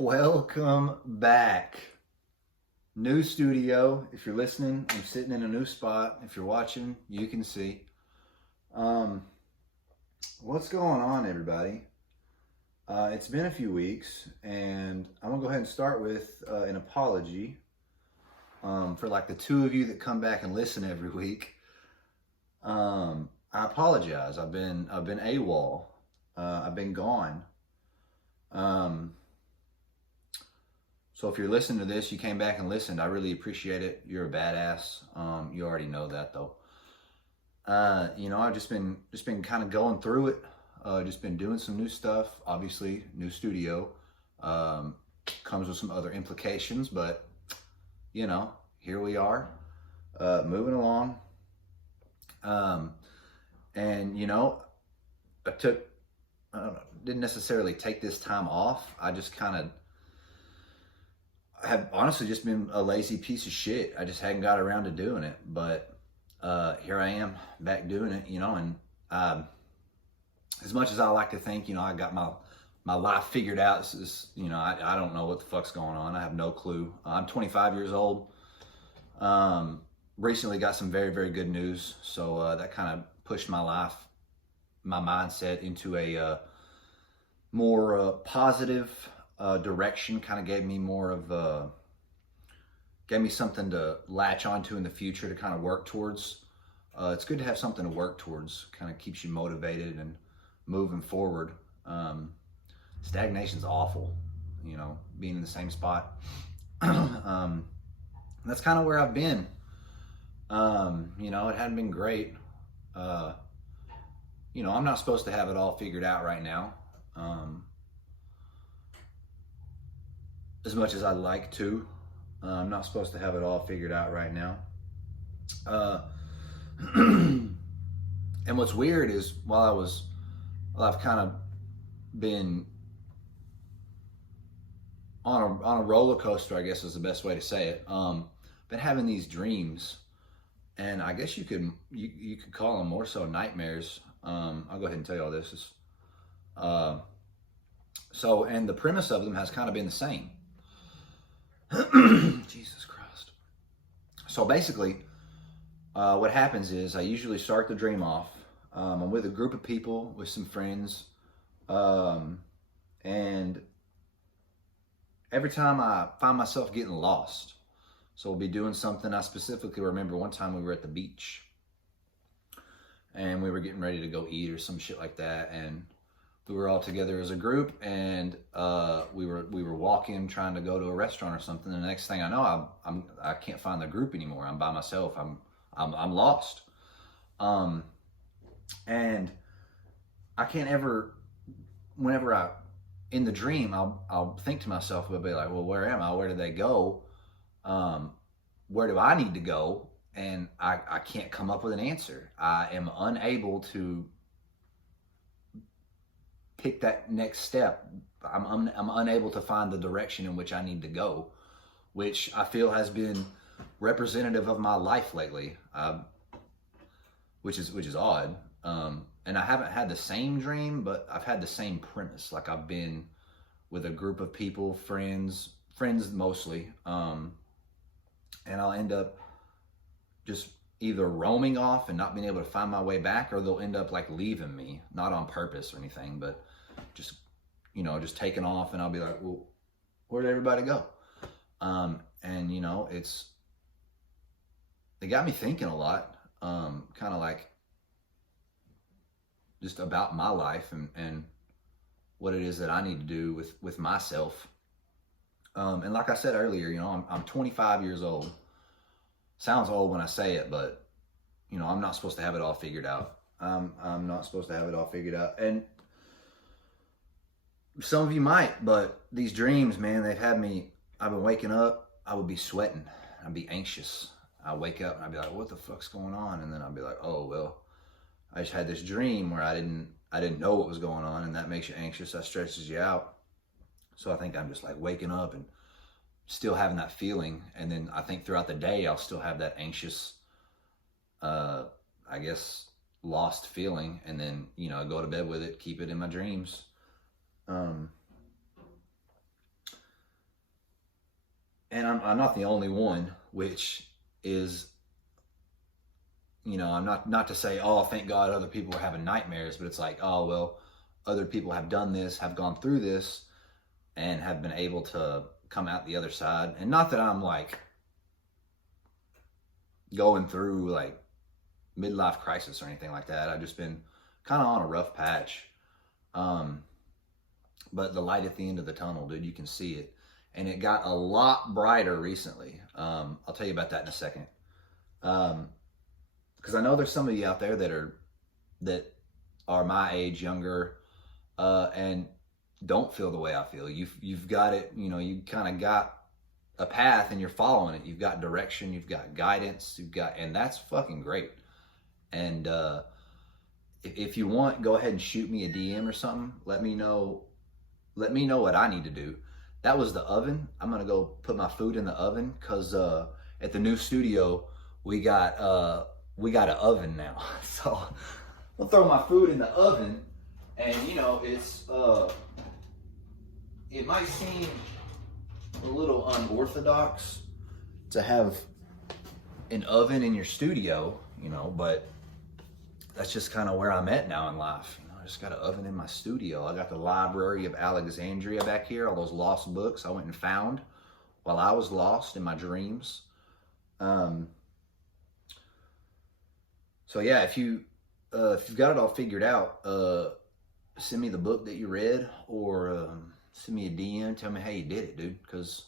Welcome back. New studio. If you're listening, I'm sitting in a new spot. If you're watching, you can see. What's going on, everybody? It's been a few weeks, and I'm gonna go ahead and start with an apology for like the two of you that come back and listen every week. I apologize. I've been AWOL. I've been gone. So if you're listening to this, you came back and listened, I really appreciate it. You're a badass. You already know that though. I've just been kind of going through it. Just been doing some new stuff. Obviously, new studio comes with some other implications, but here we are, moving along. Didn't necessarily take this time off. I have honestly just been a lazy piece of shit. I just hadn't got around to doing it, but here I am back doing it, and as much as I like to think, I got my life figured out, I don't know what the fuck's going on. I have no clue. I'm 25 years old. Recently got some very, very good news. So that kind of pushed my mindset into a more positive direction, kind of gave me something to latch onto in the future to kind of work towards. It's good to have something to work towards, kind of keeps you motivated and moving forward. Stagnation's awful, being in the same spot. That's kind of where I've been. It hadn't been great. I'm not supposed to have it all figured out right now. As much as I'd like to, I'm not supposed to have it all figured out right now. And what's weird is while I've kind of been on a roller coaster, I guess is the best way to say it. Been having these dreams, and I guess you could call them more so nightmares. I'll go ahead and tell you all this. And the premise of them has kind of been the same. Jesus Christ. So basically, what happens is I usually start the dream off. I'm with a group of people, with some friends, and every time I find myself getting lost. So we'll be doing something. I specifically remember one time we were at the beach, and we were getting ready to go eat or some shit like that, and we were all together as a group, and we were walking, trying to go to a restaurant or something. And the next thing I know, I can't find the group anymore. I'm by myself. I'm lost. And I can't ever. Whenever in the dream, I'll think to myself, I'll be like, well, where am I? Where did they go? Where do I need to go? And I can't come up with an answer. I am unable to pick that next step. I'm unable to find the direction in which I need to go, which I feel has been representative of my life lately, which is odd. And I haven't had the same dream, but I've had the same premise. Like I've been with a group of people, friends mostly, and I'll end up just either roaming off and not being able to find my way back, or they'll end up like leaving me, not on purpose or anything, but just taking off, and I'll be like, well, where did everybody go? It got me thinking a lot, kind of like just about my life and what it is that I need to do with myself. And like I said earlier, I'm 25 years old. Sounds old when I say it, but I'm not supposed to have it all figured out. I'm not supposed to have it all figured out. And some of you might, but these dreams, man, I've been waking up, I would be sweating, I'd be anxious. I wake up and I'd be like, what the fuck's going on? And then I'd be like, oh, well, I just had this dream where I didn't know what was going on, and that makes you anxious. That stresses you out. So I think I'm just like waking up and still having that feeling. And then I think throughout the day, I'll still have that anxious, I guess, lost feeling. And then, go to bed with it, keep it in my dreams. I'm not the only one, which is, you know, I'm not to say, oh, thank God other people are having nightmares, but it's like, oh, well, other people have done this, have gone through this, and have been able to come out the other side. And not that I'm like going through like midlife crisis or anything like that. I've just been kind of on a rough patch. But the light at the end of the tunnel, dude, you can see it. And it got a lot brighter recently. I'll tell you about that in a second. Because I know there's some of you out there that are my age, younger, and don't feel the way I feel. You've got it, you know, you kind of got a path and you're following it. You've got direction, you've got guidance, and that's fucking great. And if you want, go ahead and shoot me a DM or something. Let me know what I need to do. That was the oven. I'm gonna go put my food in the oven because at the new studio we got an oven now. So I'll throw my food in the oven, and you know it might seem a little unorthodox to have an oven in your studio, you know, but that's just kind of where I'm at now in life. You know, I just got an oven in my studio. I got the Library of Alexandria back here, all those lost books I went and found while I was lost in my dreams. So yeah, if you've got it all figured out, send me the book that you read, or send me a DM. Tell me how you did it, dude. Because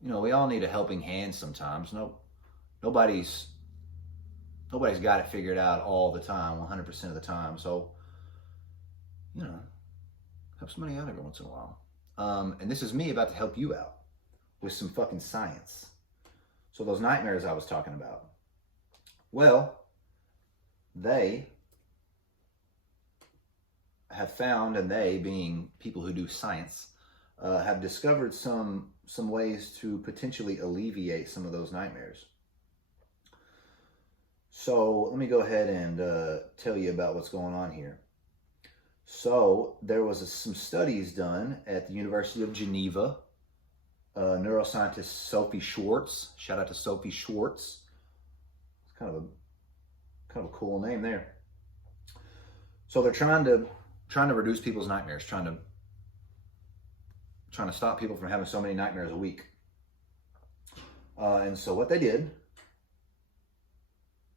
you know we all need a helping hand sometimes. Nobody's got it figured out all the time, 100% of the time. So you know, help somebody out every once in a while. And this is me about to help you out with some fucking science. So those nightmares I was talking about. Well, they have found, and they being people who do science, have discovered some ways to potentially alleviate some of those nightmares. So let me go ahead and tell you about what's going on here. So there was some studies done at the University of Geneva. Neuroscientist Sophie Schwartz. Shout out to Sophie Schwartz. It's kind of a cool name there. So they're trying to reduce people's nightmares, trying to stop people from having so many nightmares a week. And so what they did,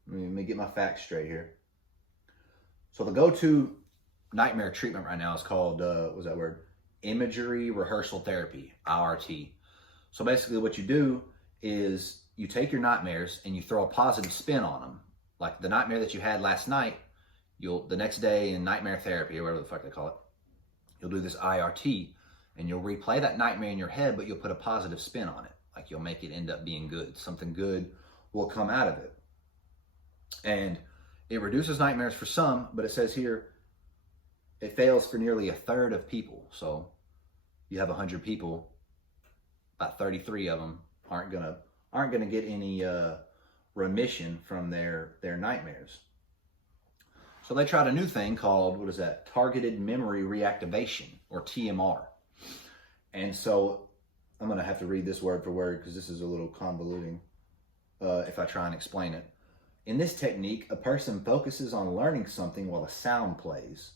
let me get my facts straight here. So the go-to nightmare treatment right now is called, what's that word? Imagery rehearsal therapy, IRT. So basically what you do is you take your nightmares and you throw a positive spin on them. Like the nightmare that you had last night, the next day in nightmare therapy, or whatever the fuck they call it, you'll do this IRT and you'll replay that nightmare in your head, but you'll put a positive spin on it. Like you'll make it end up being good. Something good will come out of it. And it reduces nightmares for some, but it says here it fails for nearly a third of people. So you have 100 people, about 33 of them aren't gonna get any remission from their nightmares. So they tried a new thing called, what is that? Targeted memory reactivation, or TMR. And so I'm gonna have to read this word for word because this is a little convoluting if I try and explain it. In this technique, a person focuses on learning something while a sound plays,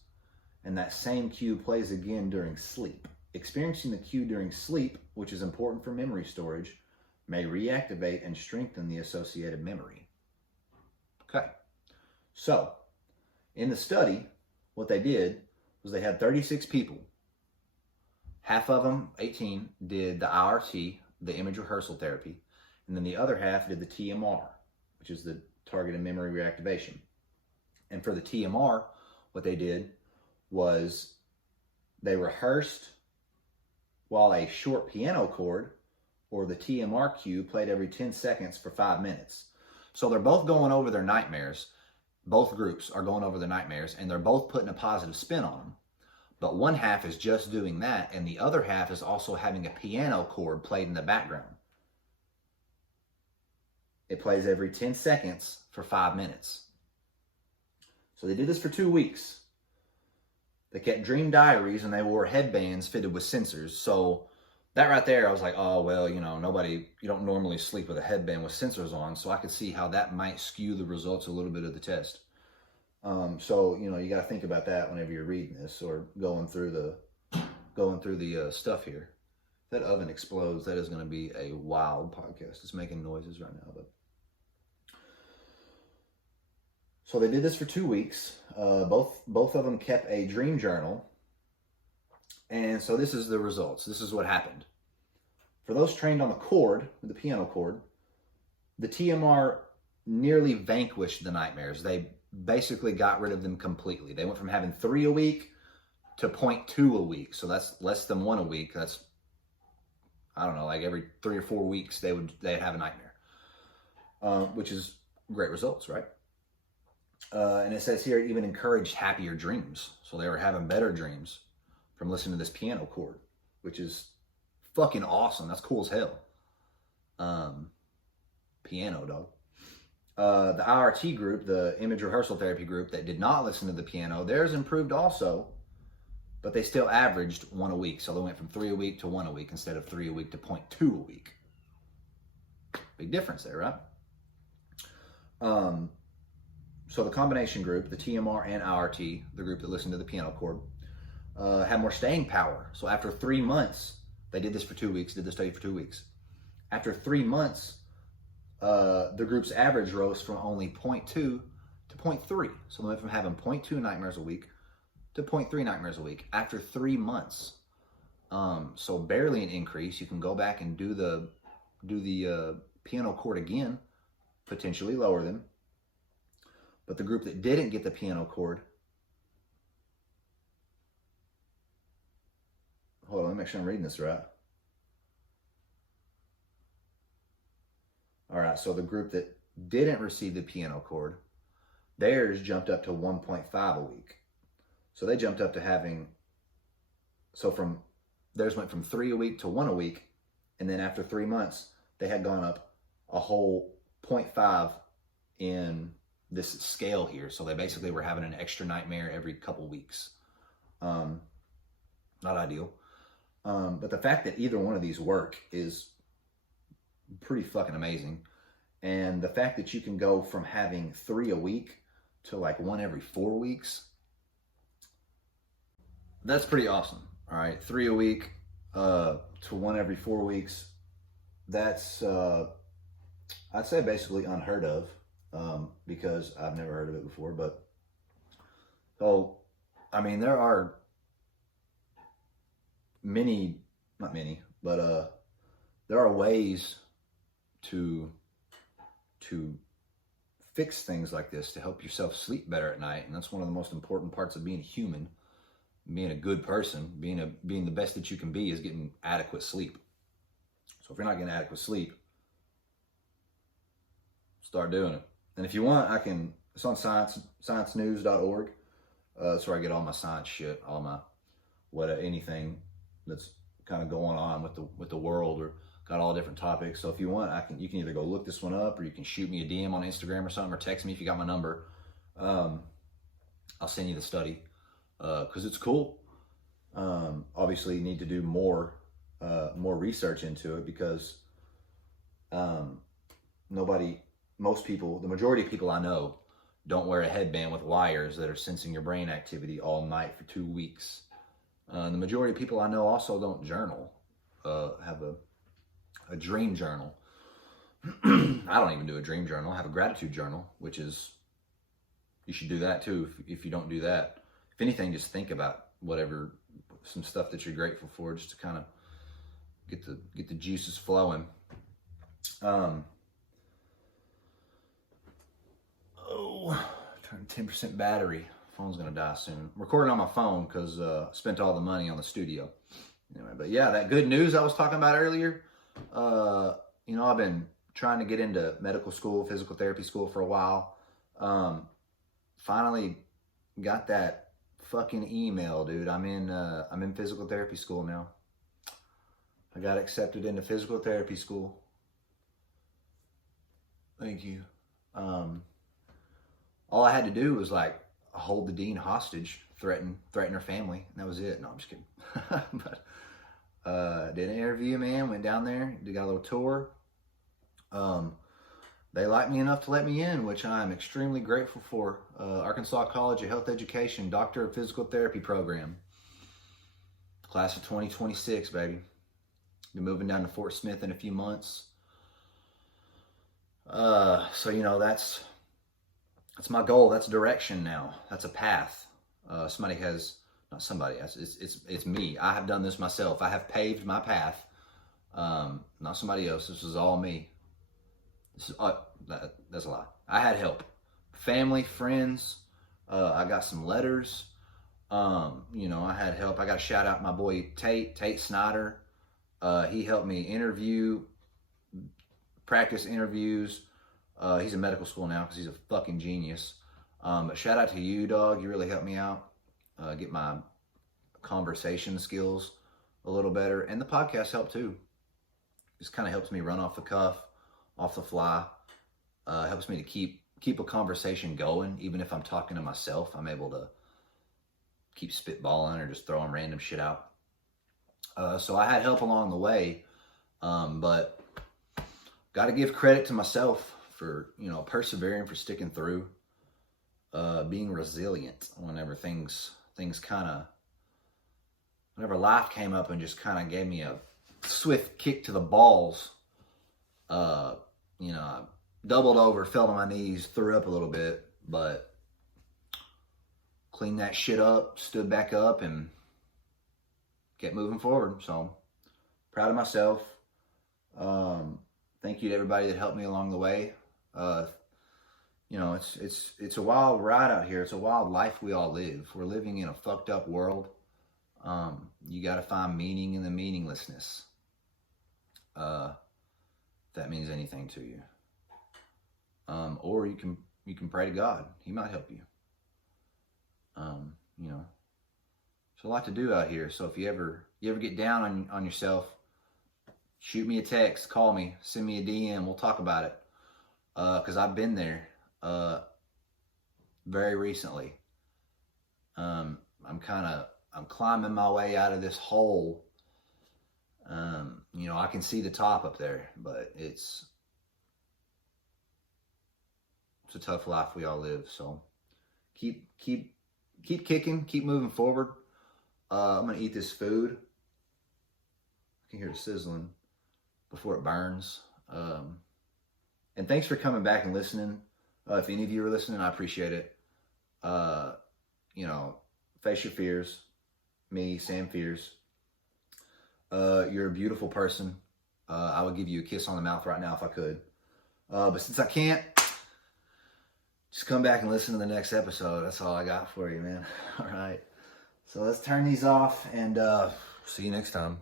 and that same cue plays again during sleep. Experiencing the cue during sleep, which is important for memory storage, may reactivate and strengthen the associated memory. Okay, so in the study, what they did was they had 36 people. Half of them, 18, did the IRT, the image rehearsal therapy, and then the other half did the TMR, which is the targeted memory reactivation. And for the TMR, what they did was they rehearsed while a short piano chord, or the TMR cue, played every 10 seconds for 5 minutes. So they're both going over their nightmares. Both groups are going over their nightmares, and they're both putting a positive spin on them. But one half is just doing that, and the other half is also having a piano chord played in the background. It plays every 10 seconds for 5 minutes. So they did this for 2 weeks. They kept dream diaries, and they wore headbands fitted with sensors. So that right there, I was like, oh, well, you don't normally sleep with a headband with sensors on. So I could see how that might skew the results a little bit of the test. So, you got to think about that whenever you're reading this or going through the stuff here. If that oven explodes, that is going to be a wild podcast. It's making noises right now, but. So they did this for 2 weeks. Both of them kept a dream journal. And so this is the results. This is what happened. For those trained on the chord, the piano chord, the TMR nearly vanquished the nightmares. They basically got rid of them completely. They went from having 3 a week to 0.2 a week. So that's less than 1 a week. That's, I don't know, like every 3 or 4 weeks they'd have a nightmare, which is great results, right? And it says here, it even encouraged happier dreams. So they were having better dreams from listening to this piano chord, which is fucking awesome. That's cool as hell. Piano, dog. The IRT group, the image rehearsal therapy group that did not listen to the piano, theirs improved also, but they still averaged 1 a week. So they went from 3 a week to 1 a week instead of 3 a week to 0.2 a week. Big difference there, right? So the combination group, the TMR and IRT, the group that listened to the piano chord, had more staying power. So after 3 months, they did this for 2 weeks, did the study for 2 weeks. After 3 months, the group's average rose from only 0.2 to 0.3. So they went from having 0.2 nightmares a week to 0.3 nightmares a week after 3 months. So barely an increase. You can go back and do the piano chord again, potentially lower them. But the group that didn't get the piano chord, hold on, let me make sure I'm reading this right. All right, so the group that didn't receive the piano chord, theirs jumped up to 1.5 a week. So they jumped up to having, theirs went from 3 a week to 1 a week, and then after 3 months, they had gone up a whole 0.5 in this scale here. So they basically were having an extra nightmare every couple weeks. Not ideal. But the fact that either one of these work is pretty fucking amazing. And the fact that you can go from having 3 a week to like 1 every 4 weeks, that's pretty awesome. All right, 3 a week to 1 every 4 weeks. That's, I'd say basically unheard of. Because I've never heard of it before, but so, I mean, there are not many, but there are ways to fix things like this to help yourself sleep better at night, and that's one of the most important parts of being human, being a good person, being the best that you can be is getting adequate sleep. So if you're not getting adequate sleep, start doing it. And if you want, it's on sciencenews.org. That's where I get all my science shit, all my, anything that's kind of going on with the world, or got all different topics. So if you want, you can either go look this one up, or you can shoot me a DM on Instagram or something, or text me if you got my number. I'll send you the study, cause it's cool. Obviously you need to do more research into it, because, the majority of people I know don't wear a headband with wires that are sensing your brain activity all night for 2 weeks. The majority of people I know also don't journal, have a dream journal. I don't even do a dream journal. I have a gratitude journal, which is, you should do that too if you don't do that. If anything, just think about some stuff that you're grateful for, just to kind of get the juices flowing. Turn 10% battery. Phone's gonna die soon. I'm recording on my phone because spent all the money on the studio. Anyway, but yeah, that good news I was talking about earlier. I've been trying to get into medical school, physical therapy school for a while. Finally got that fucking email, dude. I'm in physical therapy school now. I got accepted into physical therapy school. Thank you. All I had to do was like hold the dean hostage, threaten her family, and that was it. No, I'm just kidding. But did an interview, man. Went down there, got a little tour. They liked me enough to let me in, which I'm extremely grateful for. Arkansas College of Health Education, Doctor of Physical Therapy program. Class of 2026, baby. Be moving down to Fort Smith in a few months. So, you know, that's my goal. That's direction now. That's a path. It's me. I have done this myself. I have paved my path. Not somebody else. This is all me. That's a lie. I had help. Family, friends. I got some letters. You know, I had help. I got to shout out my boy Tate Snyder. He helped me practice interviews. He's in medical school now because he's a fucking genius. But shout out to you, dog. You really helped me out. Get my conversation skills a little better. And the podcast helped too. Just kind of helps me run off the cuff, off the fly. Helps me to keep a conversation going. Even if I'm talking to myself, I'm able to keep spitballing or just throwing random shit out. So I had help along the way. But got to give credit to myself for, you know, persevering, for sticking through, being resilient whenever whenever life came up and just kind of gave me a swift kick to the balls. You know, I doubled over, fell to my knees, threw up a little bit, but cleaned that shit up, stood back up, and kept moving forward. So proud of myself. Thank you to everybody that helped me along the way. You know, it's a wild ride out here. It's a wild life we all live. We're living in a fucked up world. You got to find meaning in the meaninglessness. If that means anything to you. Or you can pray to God. He might help you. You know, there's a lot to do out here. So if you ever get down on yourself, shoot me a text, call me, send me a DM. We'll talk about it. Because I've been there very recently. I'm climbing my way out of this hole. You know, I can see the top up there, but it's a tough life we all live. So keep kicking, keep moving forward. I'm gonna eat this food. I can hear it sizzling before it burns. And thanks for coming back and listening. If any of you are listening, I appreciate it. You know, face your fears. Me, Sam Fears. You're a beautiful person. I would give you a kiss on the mouth right now if I could. But since I can't, just come back and listen to the next episode. That's all I got for you, man. All right. So let's turn these off and see you next time.